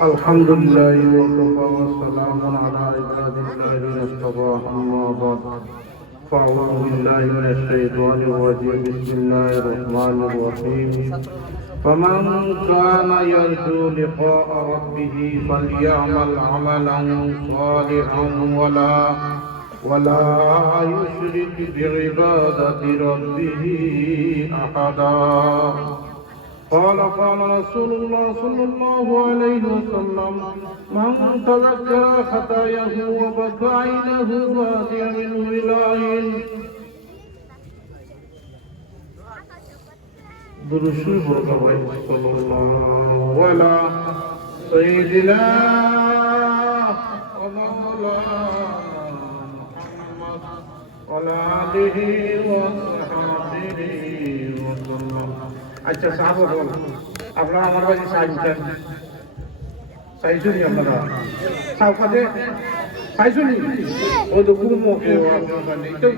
الحمد لله وكفى وسلام على عباده الذين اصطفى أما بعد فأعوذ بالله من الشيطان الرجيم بسم الله الرحمن الرحيم فمن كان يرجو لقاء ربه فليعمل عملا صالحا ولا يشرك بعبادة ربه أحدا قال رسول الله صلى الله عليه وسلم من تذكر خطاياه وبكى عينه باديا من ولاء درشي بركة صلى الله على سيدنا ومولانا محمد وعلى آله وصحبه وسلم আচ্ছা সাহাবা বল আপনারা আমার বাড়ি সাইছেন সাইছুনি আপনারা সাউকাতে সাইছুনি ও তো গুরু মুখে ও আপনারা নেই তো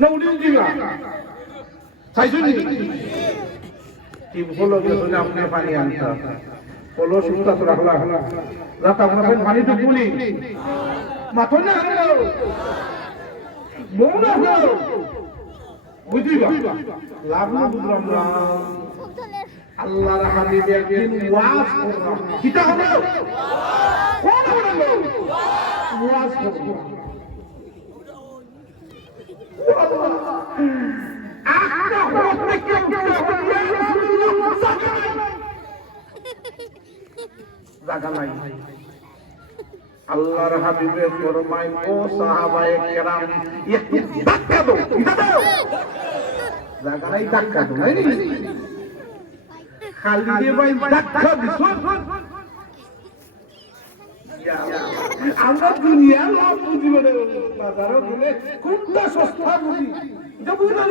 না উড়িয়ে দিবা সাইছুনি কি বলো যে আপনি পানি আনতা বলো সুস্থ তো রাখলা রাত আপনারা পানি তো কুলি মাথা না হলো বউ না হলো বুঝিবা লাভ না বুঝলাম না আল্লাহর হাবিব একদিন ওয়াজ করলো কিটা হলো কোন হলো ওয়াজ করলো আখটা হতে কে জায়গা নাই আল্লাহর হাবিবে ফরমায় ও সাহাবায়ে কেরাম একটু ধাক্কা দাও দাও জায়গা নাই ধাক্কা দাও নাই খালি ভাই ধাক্কা দিছো আমরা দুনিয়া লাভ বুঝি বলে বাজারে বলে কোনটা সস্তা বুঝি এটা বুঝি না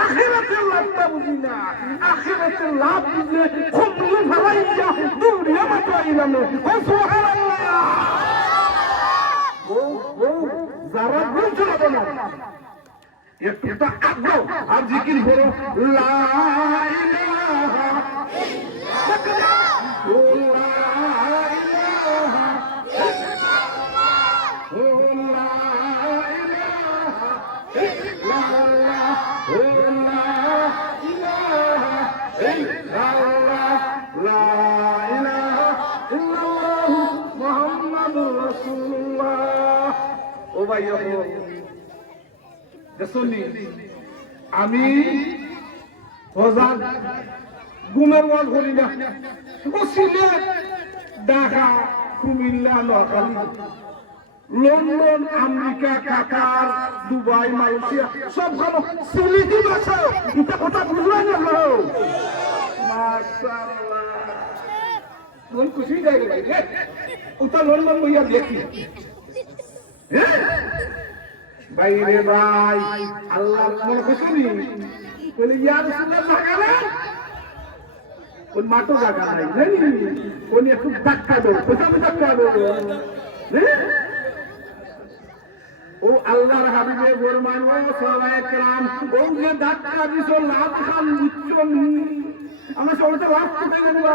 আখিরাতের লাভটা বুঝি না আখিরাতের লাভ বুঝলে খুবই ভালাইয়া দুনিয়া মাত্র ইলাম ও সুবহানাল্লাহ ও যারা বুঝছো না একটু তো আগ্রহ আর জিকির করো লা ইলাহা আমি গুমের ওয়াজ করি না ও Sylhet Dhaka Comilla Noakhali London America Qatar Dubai Malaysia সব ভালো সিলেটি ভাষা এটা কথা বুঝলেন না মাশাআল্লাহ মন খুশি যাই রে ওটা লন্ডন বইয়া দেখি বাইরে ভাই আল্লাহ মন খুশি বলে ইয়া রাসূলুল্লাহ জায়গা কোন মাটো জায়গা নাই জানি কোন একটু ধাক্কা দাও কোথাও ধাক্কা দাও ও আল্লাহর হাবিবে ফরমান ও সাহাবায়ে কেরাম ও যে ধাক্কা দিছো লাভ খান বুঝছনি আমরা সবাই তো লাভ কোথায় নেব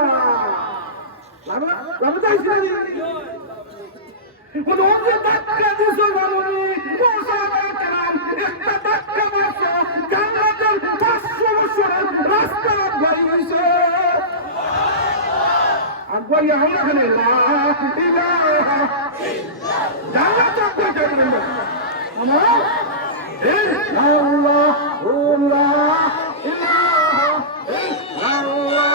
লাভ যাইছি কোন ও যে ধাক্কা দিছো মামনি ও সাহাবায়ে কেরাম একটা ধাক্কা মারছো জান্নাতের 500 বছরের রাস্তা গাইছে আগুয়াই আমরা এখানে লা ইলাহা জান্নাতের কথা বলবো আমরা আল্লাহ আল্লাহ ইলাহা ইল্লাল্লাহ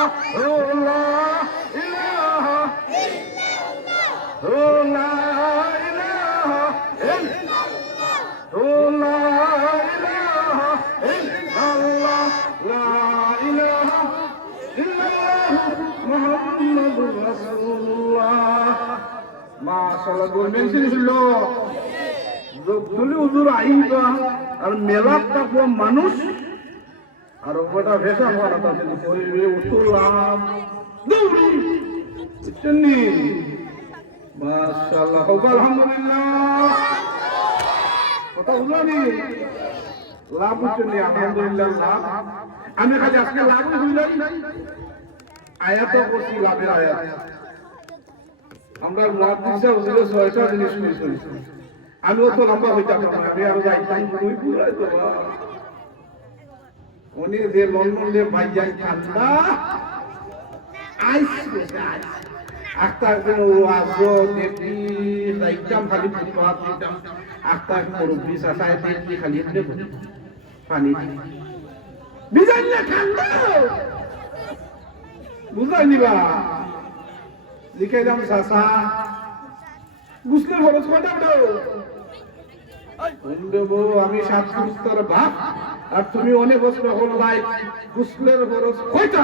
আল্লাহ ইলাহা ইল্লাল্লাহ মাশাআল্লাহ বলবেন ছিল হুজুর আইবা আর মেলাত থাকবো মানুষ আর ওটা ভেসা হওয়ার আছে পরিবে উঠলাম দৌড়ি চন্নি মাশাআল্লাহ আলহামদুলিল্লাহ কথা বুঝলানি লাভ হচ্ছে আলহামদুলিল্লাহ লাভ আমি খালি আজকে লাভ হইলাই আয়াত করছি লাভের আয়াত আমরা মুহাদ্দিস হুজুরের ছয়টা জিনিস শুনেছি আমি তো লম্বা হইতাম না আমি আরো যাইতাম তুই পুরাই তো উনি যে লন্ডনে বাইজাই ঠান্ডা আইস আক্তার কোনো ওয়াজো দেখি যাইতাম খালি ফুটপাত দিতাম আক্তার মুরব্বি সাসায় দেখি খালি এমনি পানি বিজাই না ঠান্ডা বুঝলাই নিবা লিখাইলাম সাসা গুসলের খরচ কয়টা ওটাও আমি ৭৭ ভাব আর তুমি অনেক বছর হল লাইফ গুসলের খরচ কয়টা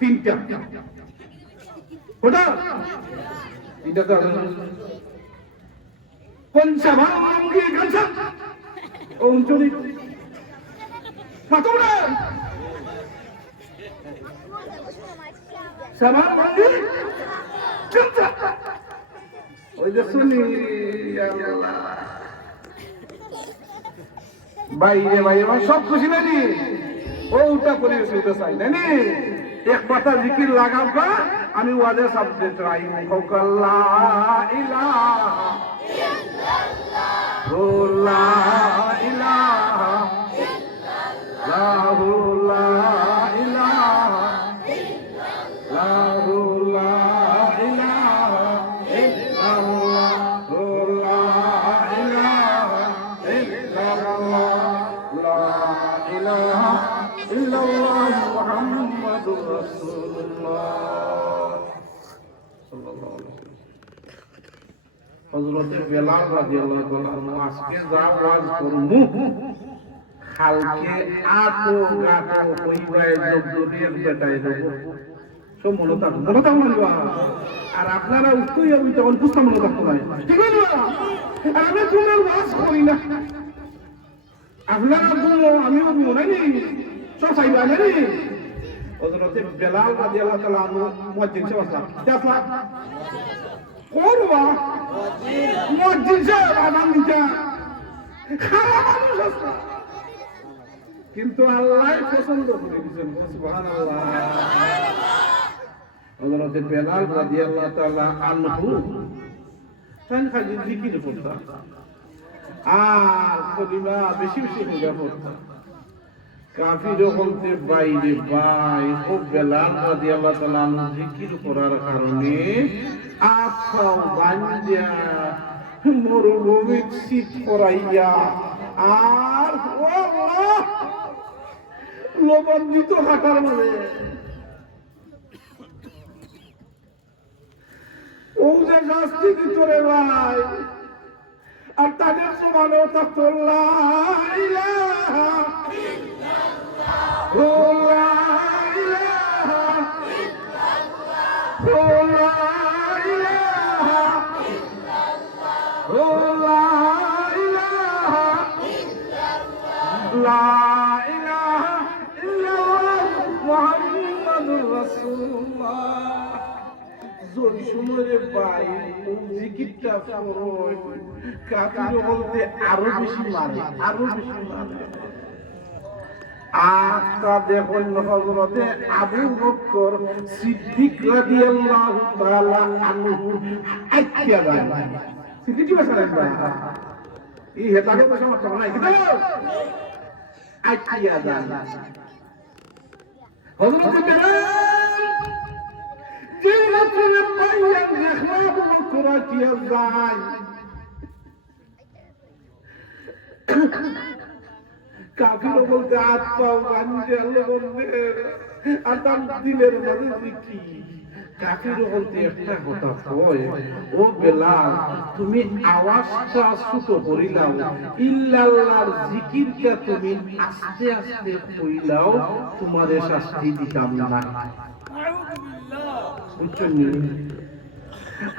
৩টা ওটা ৩টা তো পঞ্চা ভাঙ্গি গামছা অঞ্চলি পাতোড়া সাবান ভাঙ্গি গামছা ওই যে শুনি বাইরে বাইরে সব খুশি নানি ওটা করে শুনতে চাই নানি এক পাতা জিকির লাগাও কা আমি ওয়াজের সাবজেক্ট রাই লা ইলাহা ইল্লাল্লাহ লা ইলাহা ইল্লাল্লাহ মুহাম্মাদুর রাসূলুল্লাহ সাল্লাল্লাহু আলাইহি ওয়াসাল্লাম হযরত বেলাল রাদিয়াল্লাহু তাআলা আজকে যা ওয়াজ করমু খালকে আতো গাতো হইবাই জগদীর বেটাই দেব সব মনে থাকবা আর আপনারা উত্তই আমি তখন পুস্তা মনে থাকতো না ঠিক আছে আর আমি তোমার ওয়াজ করি না আপনারা বলো আমিও মনে নেই সব চাইবা নেই হযরত বেলাল রাদিয়াল্লাহু তাআলা মুয়াজ্জিন সাহেব আসলাম করবা মুয়াজ্জিন সাহেব আদান দিতা খাওয়া মানুষ আছে কিন্তু আল্লাহ পছন্দ করে দিয়েছেন সুবহানাল্লাহ হযরত বেলাল রাদিয়াল্লাহু তাআলা আনহু তান খালি জিকির করতেন আর কলিমা বেশি বেশি হয়ে পড়তো কাফির বলতে বাইরে ভাই ও বেলাল রাদিয়াল্লাহু তাআলা জিকির করার কারণে আফাও বান্দিয়া মরুভূমি শীত করাইয়া আর ও আল্লাহ লবণ দিত হাঁটার মধ্যে ও যে শাস্তি দিত রে ভাই আর তাদের সমানও থাকতো লা ইলাহা বলতে আরো বেশি মানে আজকা দেখুন হযরতে আবু বকর সিদ্দিক রাদিয়াল্লাহু তাআলা আনহু আইয়া যায় সিদ্দিক রাদিয়াল্লাহু তাআলা এই হেতাকে তো সমস্যা নাই কিন্তু আইয়া যায় হযরতে বেলাল যে মাত্র পাইয়া দেখলো আবু বকর আইয়া যায় কাফির বলতে হাত পাও বান্ধে আল্লাহ বলতে আর তার দিলের মাঝে কি কাফির বলতে একটা কথা কয় ও বেলাল তুমি আওয়াজটা ছোট করিলাও ইল্লাল্লাহর জিকিরটা তুমি আস্তে আস্তে কইলাও তোমারে শাস্তি দিতাম না আউযুবিল্লাহ বুঝছেন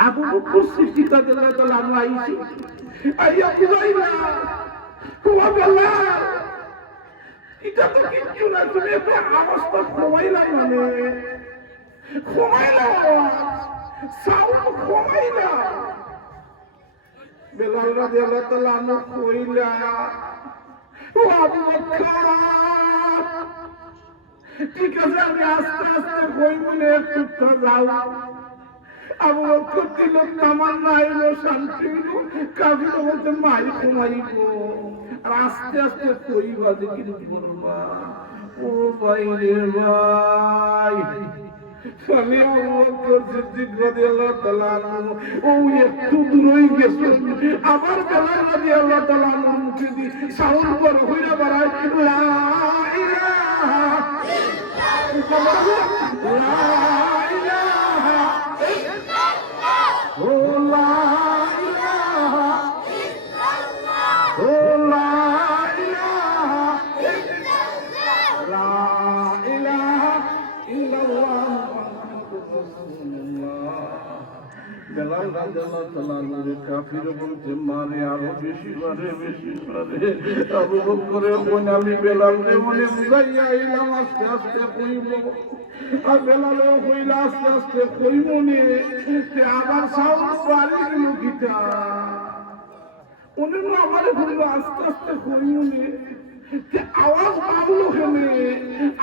আবু বকর সিদ্দিক রাদিয়াল্লাহু তাআলা আমরা আইছি আইয়া বুঝাইলা ও বেলাল এটা তো কিচ্ছু না তুমি তো অবস্থা কমাইলা মানে কমাইলা সাউন্ড কমাইলা বেলাল রাদিয়াল্লাহু তাআলা আনহু কইলা ও আবু বকর ঠিক আছে আমি আস্তে আস্তে কই মনে একটু যাও আবু বকর দিল তামান্না এলো শান্তি হইল কাফির বলতে মারি ঘুমাইব আর আস্তে আস্তে কই বাজে কিন্তু বলবা ও ভাই রে ভাই আমি আবু বকর সিদ্দিক রাদিয়াল্লাহু তাআলা ও একটু দূরই গেছে আবার বেলাল রাদিয়াল্লাহু তাআলা মুখে দি সাউন্ড বড় হইরা বাড়ায় লা ইলাহা বেলাল রাদিয়াল্লাহু তাআলা কাফির বলতে মারে আরো বেশি মারে আবু বকরের বোন আমি বেলালকে মনে বুঝাইয়া আইলাম আস্তে আস্তে কইব আর বেলালও কইলা আস্তে আস্তে কইব নে আবার সাউন্ড বাড়ি গেল কিটা উনি আমারে বলল আস্তে আস্তে কইব নে আওয়াজ পাবলো কেমনে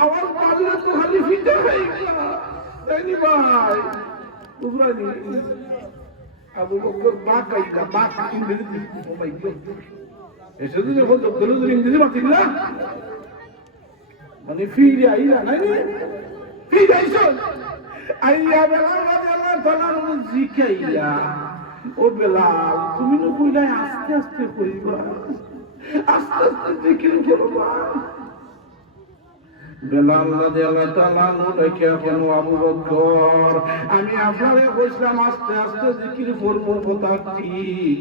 আওয়াজ পাবলে তো খালি ফিটে হয়ে গেল তাইনি ভাই বুঝলানি আবু বকর বাক আইলা বাক ইংরেজি ও মাই গড এসে তো যখন দপ্তরে ইংরেজি মাতিল না মানে ফিরে আইলা নাই ফিরে আইছো আইয়া বেলাল রাদিয়াল্লাহু তাআলা জিকাইয়া ও বেলাল তুমি না কইলা আস্তে আস্তে কইবা আস্তে আস্তে জিকির করবা বেলাল রাদিয়াল্লাহু তাআলা নুকে কেন আবু বকর আমি আপনারে কইছিলাম আস্তে আস্তে জিকির করব কথা ঠিক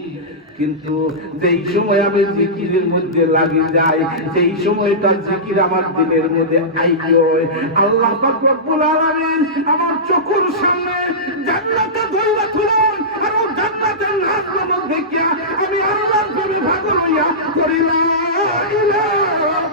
কিন্তু যেই সময় আমি জিকিরের মধ্যে লাগি যাই সেই সময়টা জিকির আমার দিলের মধ্যে আইয় আল্লাহ পাক রব্বুল আলামিন আমার চোখের সামনে জান্নাতে ধইরা থুলেন আর ও জান্নাতের নাজগুলো দেখিয়া আমি আল্লাহর প্রেমে পাগল হইয়া করি লা ইলাহা ইল্লাল্লাহ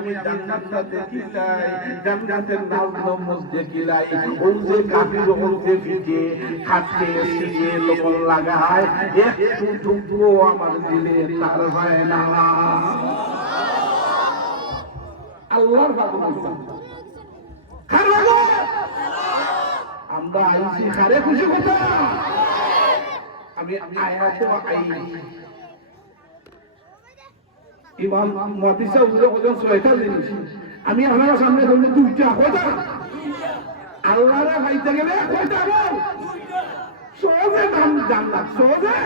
আমি জান্নাতটা দেখি যাই জান্নাতের নাজগুলো মধ্যে গিলাই ওই যে কাফির হতে ফিকে খাটতে সিজে লবণ লাগায় একটু টুকরো আমার দিলে তার হয় না আল্লাহর বাবু আমরা আইছি খারে খুশি কথা আমি আয়াতে আই ইমাম মাদ্রাসা উজরে ওজন ৬টা জিনিস আমি আপনার সামনে বলবো দুইটা কয়টা আল্লাহরে পাইতে গেলে কয়টা বল সহজে নাম জান্নাত সহজে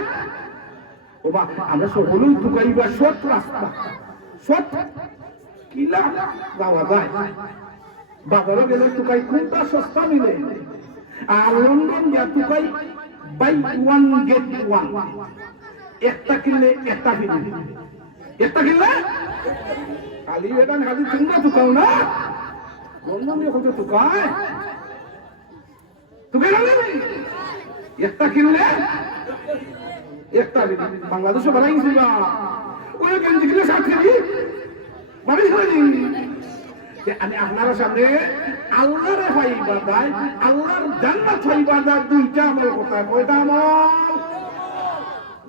ওবা আমরা সকলেই টুকাইবা শর্ট রাস্তা শর্ট কিলা যাওয়া যায় বাজারে গেলে টুকাই কোনটা সস্তা মিলে আর লন্ডন গিয়া টুকাই বাই ওয়ান গেট ওয়ান একটা কিনলে একটা কিনলে একটা কিনলে খালি এটা খালি তোমরা টুকাও না বললাম এখন তো টুকায় টুকাই না একটা কিনলে একটা বাংলাদেশে বানাই গেছিল ওই গেঞ্জি কিনে শার্ট কিনি বাড়ি খালি আমি আপনার সামনে আল্লাহর পাইবা দায় আল্লাহর জান্নাত পাইবা দায় দুইটা আমার কথা কয়টা আমার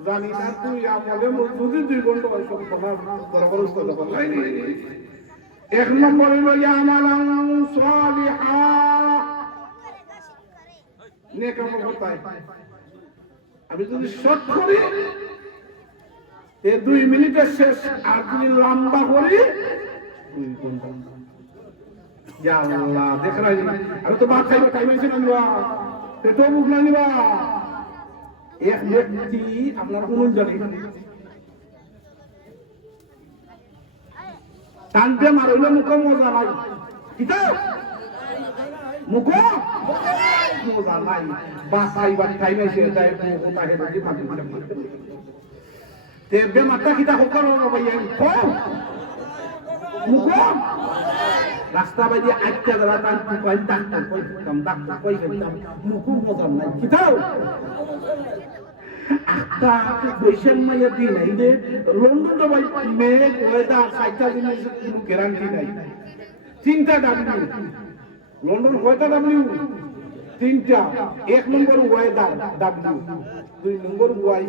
জানি না তুই আমাদের যদি 2 ঘন্টা বরাবর উস্তাদ বললাই এক নম্বর হলো ইয়ামালান সালিহা নেক আমল করতে আমি যদি শর্ট করি এই 2 মিনিটের শেষ আর যদি লম্বা করি 2 ঘন্টা ইয়া আল্লাহ দেখ রাই আরে তো ভাত খাইবা টাইম আছে না নিবা পেটো মুখ না নিবা এক ব্যক্তি আপনার কোন জানি টানতে মারইলে মুখ মজা নাই কিতা মুখ মজা নাই বাসাইবার টাইম আছে তাই কোথা হে যদি ভাবি তে বেমারটা কিতা হকর ভাইয়া মুখ রাস্তা বাইরে আটটা দ্বারা টান কই ডাক্তার কই দিতাম মুখ মজা নাই কিতাও আখতা বৈশাখ মাইয়া দিন নাই রে লন্ডন ভাই মেঘ ওয়েদার সাইটা জিনিস কোনো গ্যারান্টি নাই তিনটা ডাব্লিউ লন্ডন কয়টা ডাব্লিউ তিনটা এক নম্বর ওয়েদার ডাব্লিউ দুই নম্বর ওয়াই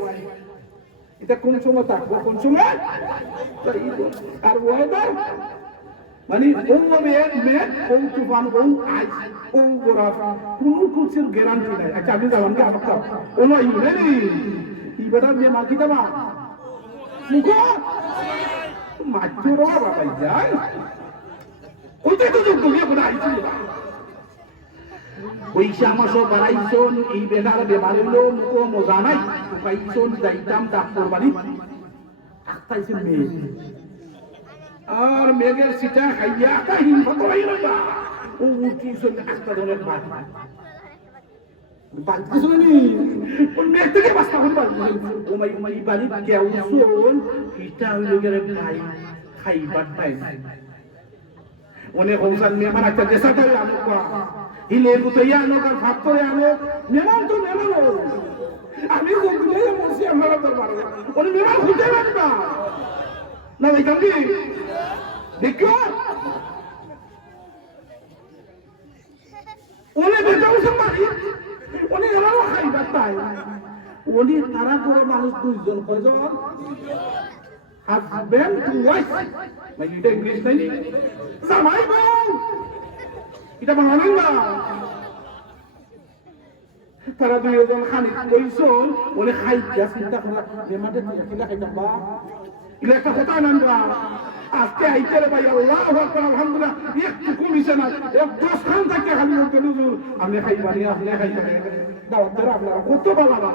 এটা কোন সময় থাকবো কোন সময় আর ওয়েদার মানে মেঘ তুফান আইস বরফ কোনো কিছুর গ্যারান্টি নাই আচ্ছা আমি যাবাম কি আমাকে কোনো ইউনি ইবেটার মেয়ে মার কি দেবা মুখো মাছুর বাবা যায় ওইটাই তো যোগ্য বিয়ে করে আইছি পয়সা মাসও বাড়াইছন এই বেটার বেমার হইলো মুখো মজা নাই পাইছন যাইতাম ডাক্তার বাড়ি আস্তাইছে মেয়ে আর মেঘের সিটা খাইয়া কাহিন ফতরাই রইলা ও উঠিছন একটা ধরনের বাদ কিছু নেই ওর মেঘ থেকে বাস্তা করে বাদ ও মাই বাড়ি কেউ শোন এটা হইল গেলে ভাই খাইবার টাইম অনেক সংসার মেহমান একটা দেশাতে আনো হিলে গুতইয়া আনো আর ভাত করে আনো মেহমান তো মেহমান আমি বলতে মরছি আমার দরবারে ওরে মেহমান খুঁজে পারবা না ওই কামড়ি দেখো ওনে বেটা উসে মারি ওনে আমারও খাইবার তাই ওনে তারা করে মানুষ দুইজন কয়জন হাজবেন্ড টু ওয়াইফ মানে এটা ইংলিশ নাই জামাই বউ এটা বাঙালি না তারা দুইজন খানি কইছন ওনে খাইয়া চিন্তা করা মেমাতে কিলা খাইতা বা ইলা একটা কথা নানবা আজকে আইতে রে ভাই আল্লাহু আকবার আলহামদুলিল্লাহ একটু কমিছে না এক 10 খান থেকে খালি বলতে হুজুর আপনি খাইবানি আপনি খাইবানি দাওয়াত ধরে আপনারা কত ভালো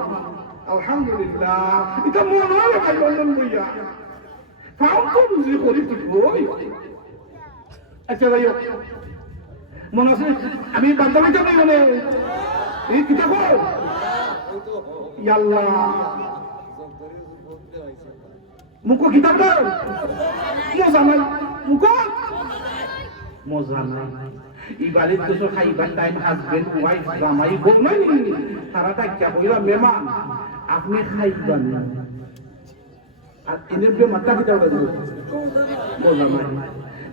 আলহামদুলিল্লাহ এটা মনে হয় ভাই লন্ডন বইয়া ফাও তো বুঝি করি তুই ওই আচ্ছা ভাই মনে আছে আমি বান্ধবীটা নেই মনে এই কিতা কর ইয়াল্লাহ মুখো কিতাব দাও মজা নাই মুখো মজা নাই এই বাড়ির তো খাইবার টাইম হাজবেন্ড ওয়াইফ জামাই বউ নাই তারা টাকা বইলা মেহমান আপনি খাইবেন না আর এনের বে মাথা কিতাব দাও মজা নাই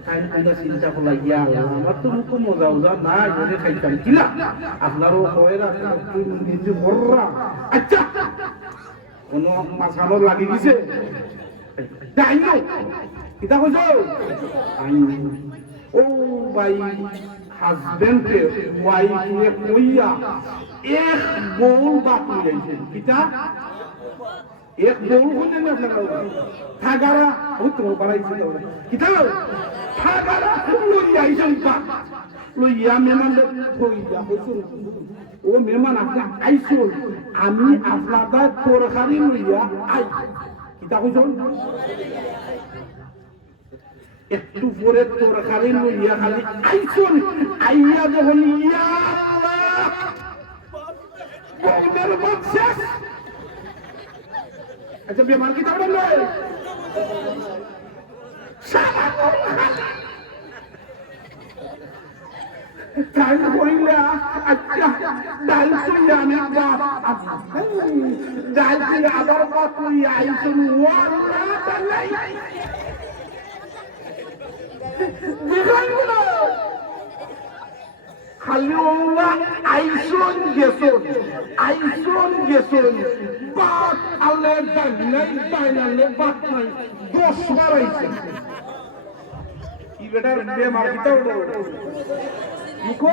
কাই কইলা চিন্তা করলা ইয়া আমার তো মুখো মজা মজা না এনে খাইতাম কিলা আপনারও কয়রা তুই নিজে মররা আচ্ছা কোন মাছানো লাগি গেছে ডাইনো কিতা কইছো ও ভাই হাজবেন্ড কে ওয়াইফ নে কইয়া এক বউ বাপ লইছে কিতা এক বউ হইছে না আপনারা থাগারা উত্তর বাড়াইছে কিতা থাগারা লইয়া আইছেন পা লইয়া মেমান কইয়া কইছো ও মেমান আপনি আইছো আমি আপনাদের তরকারি লইয়া আই কিতা কইছো একটু পরে তরকারি লইয়া খালি আইছন আইয়া যখন ইয়া আল্লাহ বউদের বাচ্চা আচ্ছা বেমান কিতা বলেন তাই কইলা আচ্ছা ডাল তুই জানে বাপ ডাল তুই আবার বাপ তুই আইছন ওয়াল্লাহ তাআলা খালি ওলা আইছন গেছন বাপ আল্লাহ ডাল নাই তাইলে বাপ নাই 10 বার আইছেন ই বেটা বে মার কিতা হলো মুখো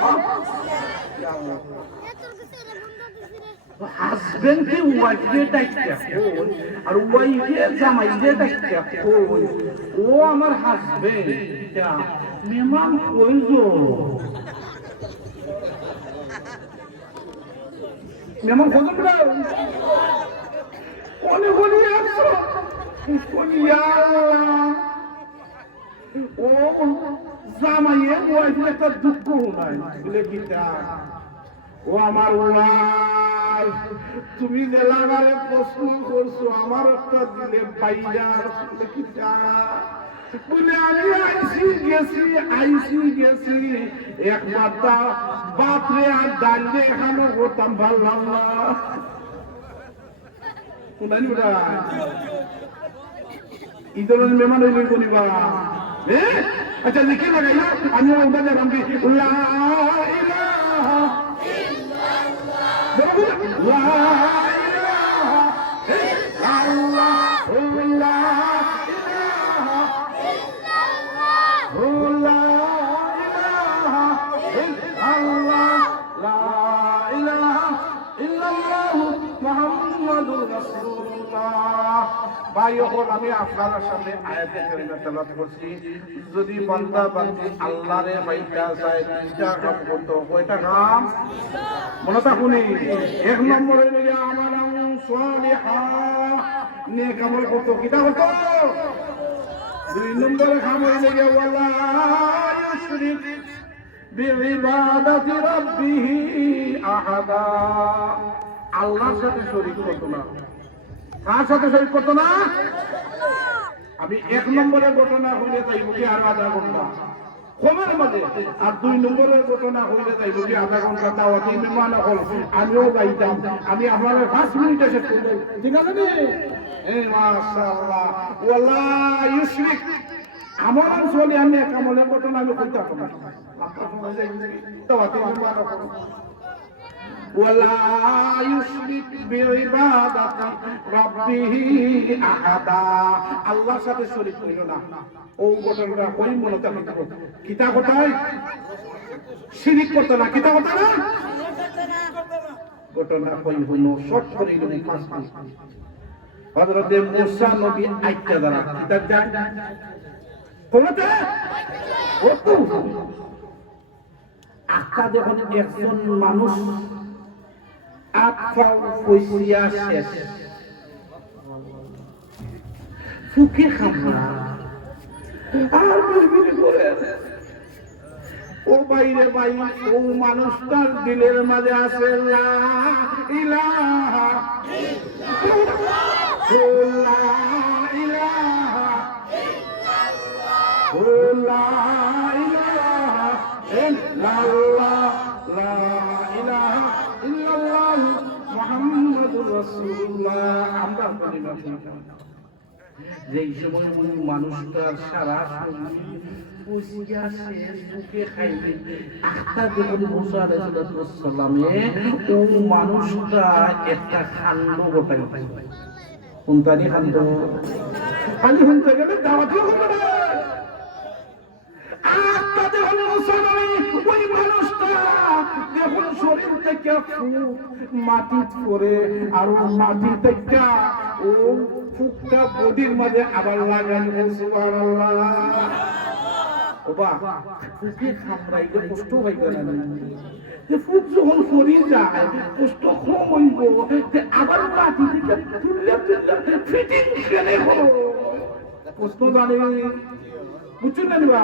হাজবেন্ড কে ওয়াইফ কে ডাইকা কোন আর ওয়াইফ কে জামাই কে ডাইকা কোন ও আমার হাজবেন্ড এটা মেমান কইছো মেমান কত বড় ওনে কোনি আসো কোনি আল্লাহ ও জামাইয়ে ওয়াইফ একটা দুঃখ নাই বলে কিতা ও আমার ওয়াইফ তুমি যে লাগারে প্রশ্ন করছো আমার একটা দিলে পাইয়া কিতা বলে আমি আইসি গেছি একবার বাপরে আর ডালে এখানে হতাম ভালো না কোনদিন বেটা ইদরের মেহমান হইলে কোনিবা আচ্ছা দেখি লাগাই না আমি ওটা যাবাম কি লা ইলাহা ইল্লাল্লাহ লা ইলাহা ইল্লাল্লাহ লা ইলাহা ইল্লাল্লাহ মুহাম্মাদুর রাসূলুল্লাহ। ভাই হল আমি আপনার সামনে আয়াতে কারিমা তেলাওয়াত করছি। যদি বান্দা বান্দি আল্লাহরে পাইতা চায় তিনটা কাম করতে, কয়টা কাম মনে থাকুনি? এক নম্বরে হইল আমালান সালিহা, নেক আমল করতে, কিটা করতে? দুই নম্বরে কাম হইল ওয়ালা ইউশরিক বিইবাদাতি রাব্বিহি আহাদা, আল্লাহর সাথে শরীক করতো না। কার সাথে শরীক করতো না? আমি এক নম্বরের ঘটনা হইলে তাই বুঝি আর আধা ঘন্টা কমের মাঝে, আর দুই নম্বরের ঘটনা হইলে তাই বুঝি আধা ঘন্টা দাওয়াতি মেহমান হল, আমিও যাইতাম। আমি আপনার 5 মিনিটে শেষ করে দেব, ঠিক আছে নি? মাশাআল্লাহ। ওয়ালা ইউশরিক আমালান সালিহান, নেক আমলের ঘটনা আমি কইতে পারবো না। দাওয়াতি মেহমান হল ওয়ালা ইউশরিক বিইবাদাতি রাব্বিহি আহাদা, আল্লাহর সাথে শরীক করিও না। ও ঘটনাটা কই মনে থাকবে? কিতা কথাই শিরিক করতে না, কিতা কথা না ঘটনা কই হলো শর্ট করে দিলাম 5 মিনিট। হযরত মুসা নবী আইতা দ্বারা কিতা যায় বলতে কত আকা যখন একজন মানুষ আত্মা কইসিয়া শেষ ফুকে খামরা আর বিড়বিড় করে ও বাইরে ভাই, ও মানুষটার দিলের মাঝে আছে লা ইলাহা ইল্লাল্লাহ, লা ইলাহা ইল্লাল্লাহ, লা ইলাহা ইল্লাল্লাহ, লা ইলাহা ইল্লাল্লাহ মুহাম্মাদুর রাসূলুল্লাহ। আমরা বলি না যেই সময় ওই মানুষটার সারা শরীর পুষিয়া শেষ বুকে খাইবে, আখতার যখন মুসা আলাইহিস সালামে ও মানুষটা একটা খান্ড গোটাই কোনটানি খান্ড খালি শুনতে গেলে দাওয়াতও করবে না। আখতার যখন মুসা ওই মানুষটা যখন শরীর থেকে মাটি পরে আর মাটি থেকে ও ফুকটা বডির মাঝে আবার লাগানো, সুবহানাল্লাহ। ওবা ফুকে খামরাইলে কষ্ট হইবে না, যে ফুক যখন পরি যায় কষ্ট কম হইব, যে আবার মাটি থেকে তুললে ফিটিং কেনে হলো কষ্ট জানে, বুঝছেন না? নিবা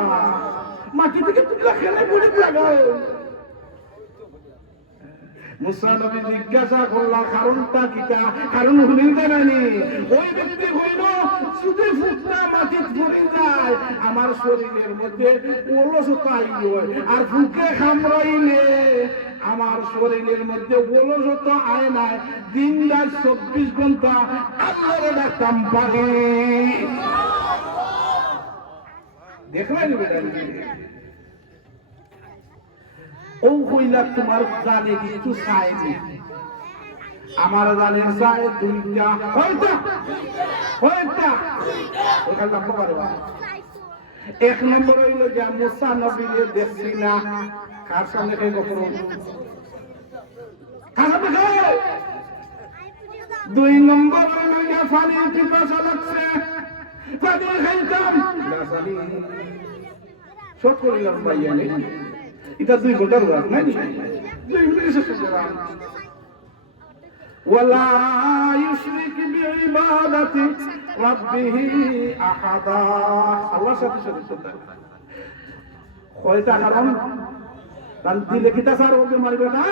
মাটি থেকে তুললে খেলে বডি লাগাও। মুসা নবী জিজ্ঞাসা করলা কারণটা কিটা? কারণ হইল জানানি ওই ব্যক্তি হইল যদি ফুকটা মাটিতে পড়ে যায় আমার শরীরের মধ্যে অলসতা হয়, আর ফুকে খামরাইলে আমার শরীরের মধ্যে অলসতা আয় নাই। দিন রাত 24 ঘন্টা আল্লাহরে ডাকতাম পারে। দেখলেন বেটা ও কইলা তোমার জানে কিছু চাইনি, আমার জানের চাই দুইটা, কয়টা? কয়টা? এখানে লক্ষ্য করবা। এক নম্বর হইল যে মুসা নবীরে দেখছি না, কার সামনে খাই কখনো? কার সামনে খাই? দুই নম্বর হইল যে পানির পিপাসা লাগছে, পানি খাইতাম সব করিলাম ভাইয়া নেই, এটা 2 ঘন্টার ওয়াজ নাই, 2 মিনিট শেষ করে দিলাম। ওয়ালা ইউশরিক বিইবাদাতি রাব্বিহি আহাদা, আল্লাহর সাথে শরীক করতে কয়টা কারণ? তান দিলে কিতা স্যার ওকে মারবে না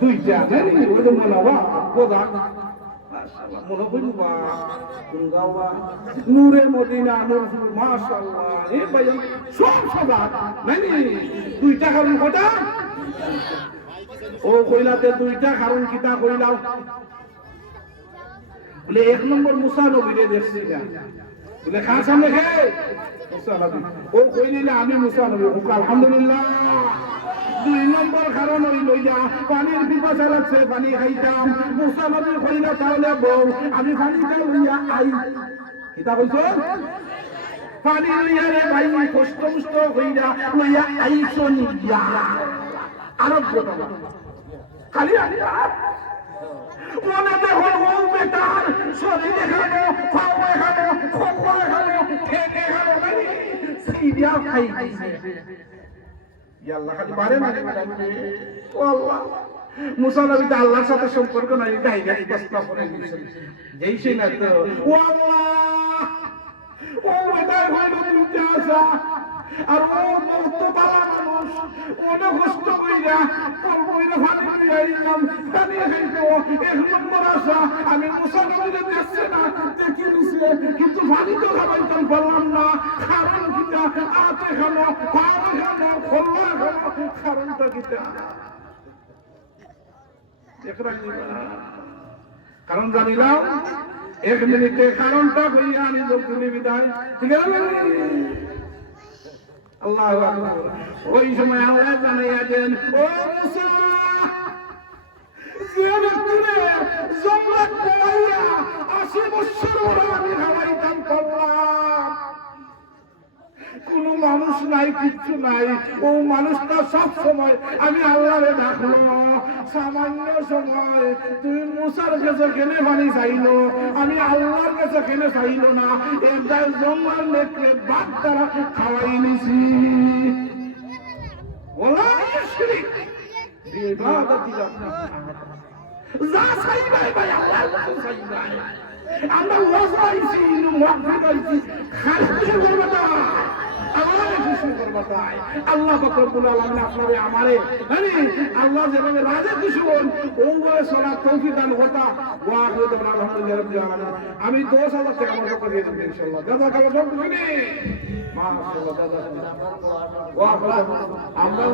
দুইটা, নেই ওকে মনাওয়া কোদা মাশাআল্লাহ মনে কইবা গুনগাওয়া নূরে মদিনা নূর মাশাআল্লাহ এ ভাই সব সদা নাই দুইটা কারণ কয়টা? ও কইলাতে দুইটা কারণ কিতা কইলাও? বলে 1 নম্বর মুসা নবীরে দেখছি না বলে কার সামনে হে মুসা নবী ও কইলি না আমি মুসা নবী আলহামদুলিল্লাহ 2 নম্বর কারণ হইল ইয়া পানির পিপাসা লাগছে পানি খাইতাম মুসা নবী কইলা তাহলে বউ আমি পানিটা লইয়া আই কিতা বলছো পানি লইয়া রে ভাই কষ্ট কষ্ট হইয়া লইয়া আইছো নিয়া আরব কথা খালি আলিয়া মনে দেখো ও বেটার শরীর দেখানো পাও দেখানো খোপা দেখানো ঠেকে দেখানো মানে সিরিয়া খাই ইয়া আল্লাহ খালি বারে মানে ও আল্লাহ মুসা নবী তো আল্লাহর সাথে সম্পর্ক নাই ডাইরেক্ট প্রশ্ন করে দিয়েছেন যেই সেই না তো ও আল্লাহ ও বেটা হইল তুমি আসা আর ও তো বাবা মানুষ ওটা কষ্ট কইরা কইরা ফানি কইরাইলাম জানিয়ে খাইতো 1 নম্বর আসা আমি মুসা নবীরে দেখছে না দেখি নিছে কিন্তু ফানি তো খাইতাম বললাম না কারণ কিটা আতে খানো পাওয়া খানো খোলা খানো কারণটা কিটা কারণ জানিলাম 1 মিনিটে কারণটা কইয়া আমি জলদি বিদায় ঠিক আছে আল্লাহু আকবার ওই সময় আল্লাহ জানাইয়া দেন ও মুসা যে ব্যক্তিরে জমরাত পড়াইয়া 80 বছর ওরা আমি হারাইতাম করলাম কোন মানুষ নাই কিচ্ছু নাই ও মানুষটা সব সময় আমি আল্লাহরে ডাকলো সামান্য সময় তুমি মুসার কাছে কেনে পানি চাইলো আমি আল্লাহর কাছে কেনে চাইলো না একটা জঙ্গল দেখলে বাদ দ্বারা খাওয়াই নিছি ওলা শিরিক বিইবাদাতি যা চাইবাই ভাই আল্লাহর কাছে চাইবাই আমরা ওয়াসাইছি মুআফিক হইছি খালি কিছু করব না আল্লাহ পাক রব্বুল আলামিন আপনারে আমারে মানে আল্লাহ যেভাবে রাজে খুশি হন ওভাবে সালাত তৌফিক দান করতা ওয়া আখিরু আলহামদুলিল্লাহি রাব্বিল আলামিন আমি 10000 টাকা আমার করে দেব ইনশাআল্লাহ জাযাকাল্লাহু খাইরান মাশাআল্লাহ জাযাকাল্লাহ ওয়া আখিরু আমরা